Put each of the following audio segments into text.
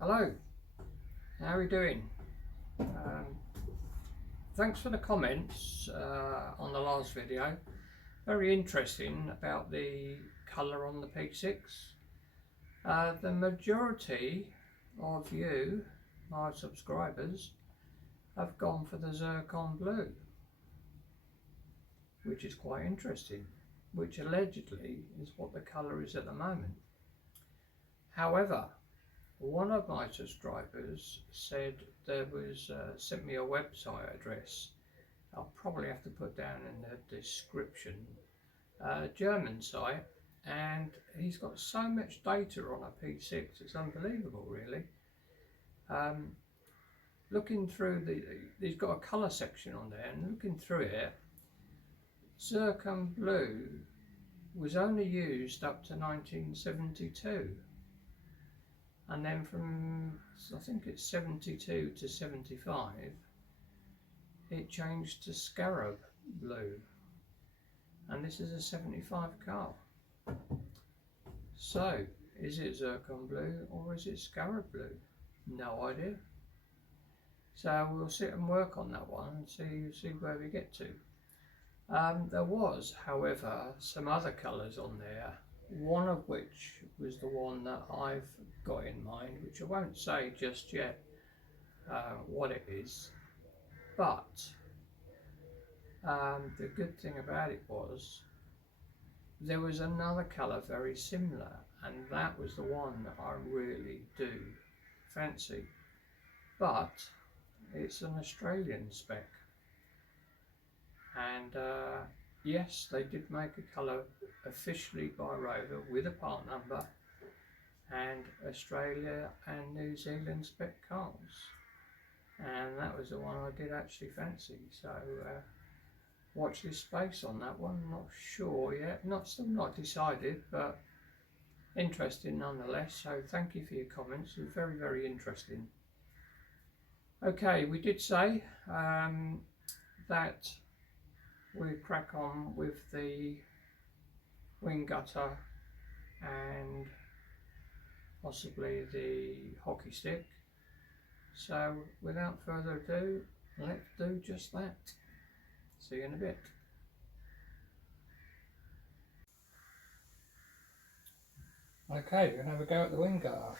Hello, how are you doing? Thanks for the comments on the last video. Very interesting about the colour on the P6. The majority of you, my subscribers, have gone for the zircon blue, which is quite interesting, which allegedly is what the colour is at the moment. However, one of my subscribers said there was sent me a website address. I'll probably have to put down in the description, German site, and he's got so much data on a P6, it's unbelievable really. Looking through he's got a colour section on there, and looking through it, zircon blue was only used up to 1972. And then from, I think it's 72 to 75, it changed to scarab blue. And this is a 75 car. So, is it zircon blue or is it scarab blue? No idea. So we'll sit and work on that one and see where we get to. There was, however, some other colours on there, one of which was the one that I've got in mind, which I won't say just yet what it is, but the good thing about it was there was another colour very similar, and that was the one that I really do fancy, but it's an Australian spec, and yes, they did make a colour officially by Rover with a part number and Australia and New Zealand spec cars, and that was the one I did actually fancy. So watch this space on that one. Not sure yet, still not decided, but interesting nonetheless. So thank you for your comments, it was very, very interesting. Okay, we did say that we'd crack on with the wing gutter and possibly the hockey stick. So without further ado, let's do just that. See you in a bit. Okay, we're going to have a go at the wing gutter.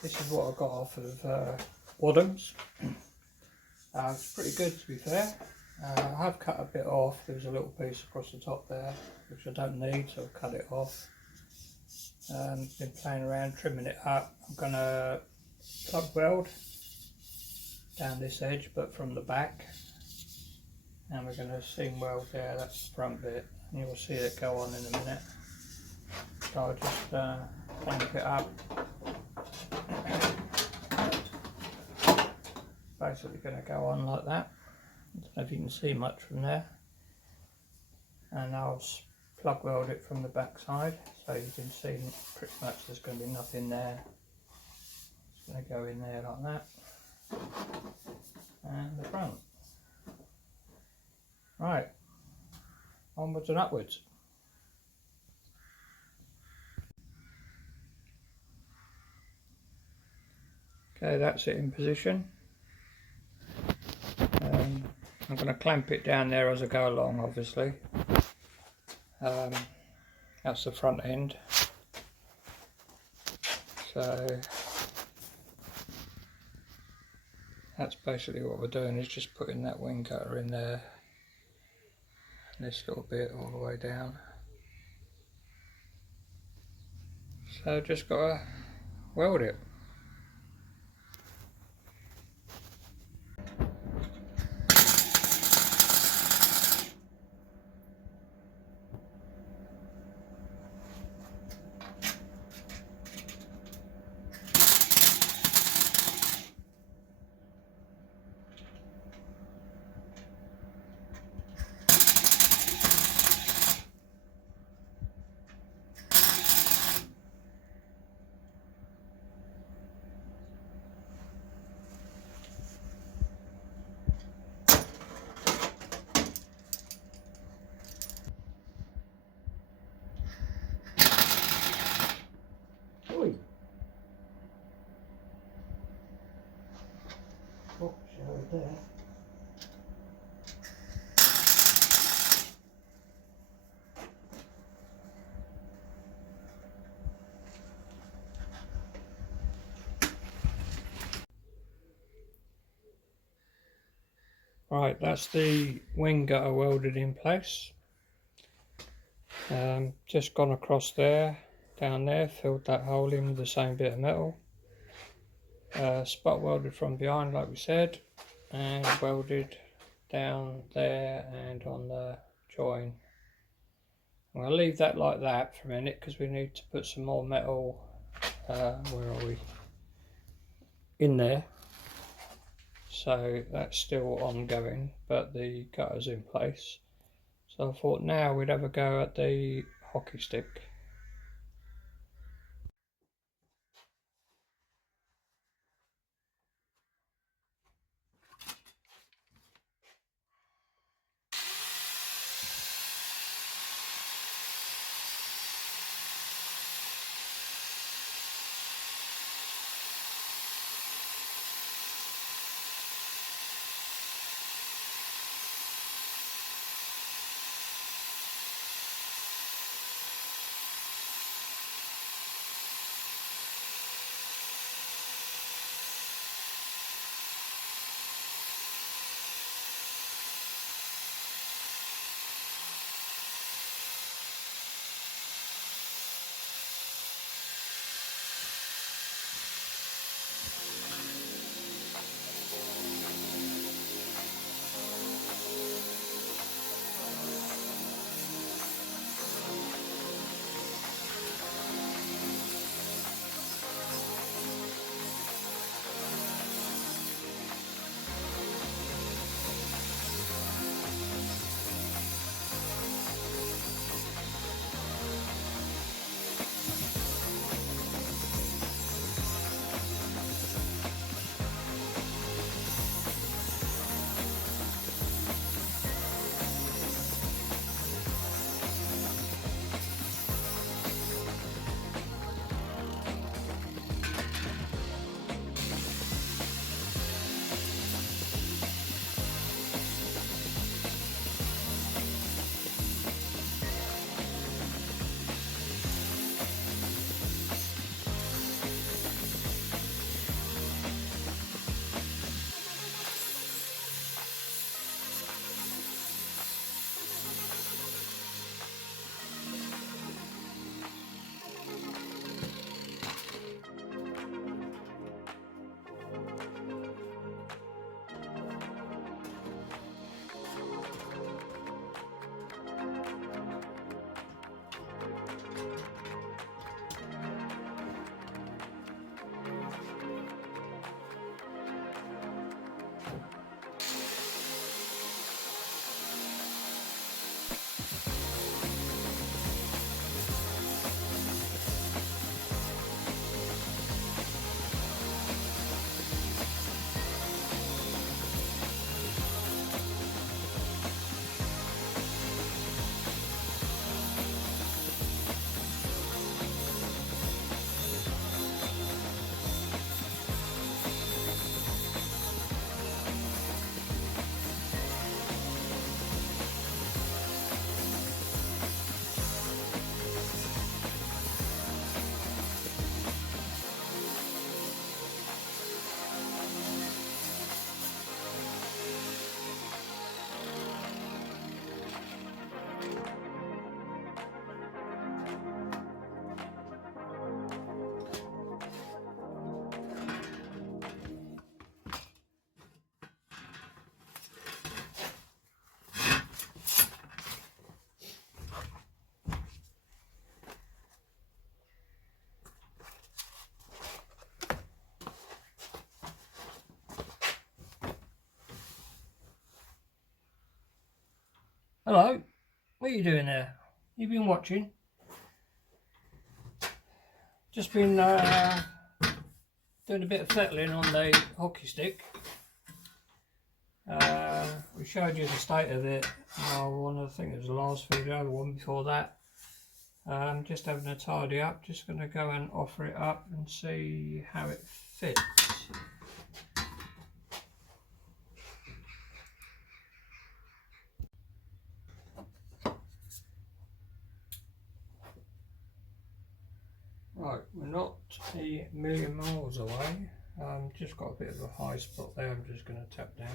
This is what I got off of Wadham's. It's pretty good, to be fair. I have cut a bit off. There's a little piece across the top there which I don't need, so I've cut it off. Been playing around trimming it up. I'm going to plug weld down this edge, but from the back, and we're going to seam weld there. That's the front bit, and you'll see it go on in a minute. So I'll just clamp it up. Basically going to go on like that. I don't know if you can see much from there, and I'll plug weld it from the back side, so you can see pretty much there's going to be nothing there. It's going to go in there like that, and the front. Right, onwards and upwards. Okay, that's it in position. I'm going to clamp it down there as I go along, obviously. That's the front end. So that's basically what we're doing, is just putting that wing cutter in there, and this little bit all the way down. So just got to weld it. Oi! Oh, show there. Right, that's the wing gutter welded in place. Just gone across there, down there, filled that hole in with the same bit of metal. Spot welded from behind like we said, and welded down there and on the join. I'm going to leave that like that for a minute because we need to put some more metal, where are we, in there. So that's still ongoing, but the gutter's in place. So I thought now we'd have a go at the hockey stick. Hello, what are you doing there? You've been watching? Just been doing a bit of fettling on the hockey stick. We showed you the state of it. I think it was the last video, the one before that. Just having a tidy up, just going to go and offer it up and see how it fits. Right, we're not a million miles away. Just got a bit of a high spot there, I'm just going to tap down.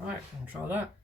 Right, can try that.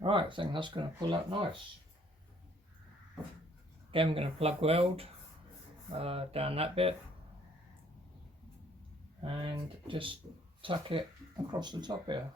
Right, I think that's going to pull up nice. Again, I'm going to plug weld down that bit and just tuck it across the top here.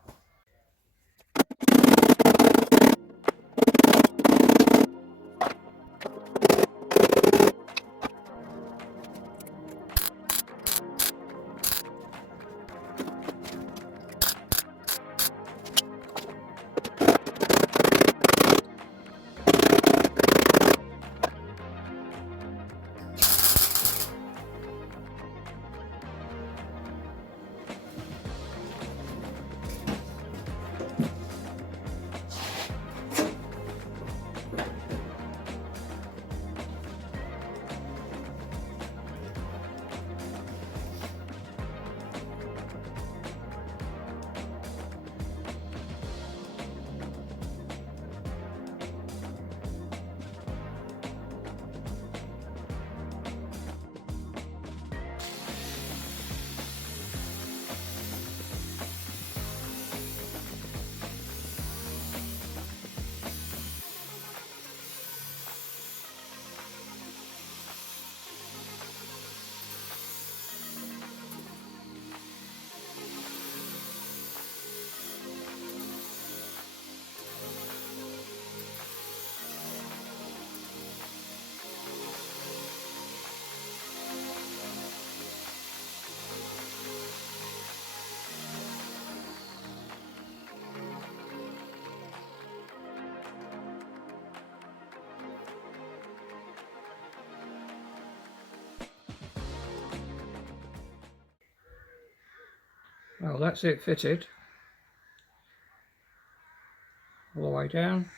Well, that's it fitted all the way down.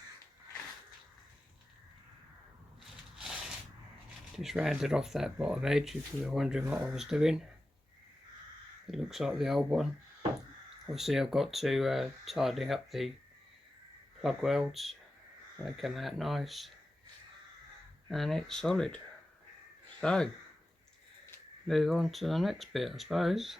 Just rounded off that bottom edge if you were wondering what I was doing. It looks like the old one. Obviously I've got to tidy up the plug welds. They come out nice and it's solid. So move on to the next bit, I suppose.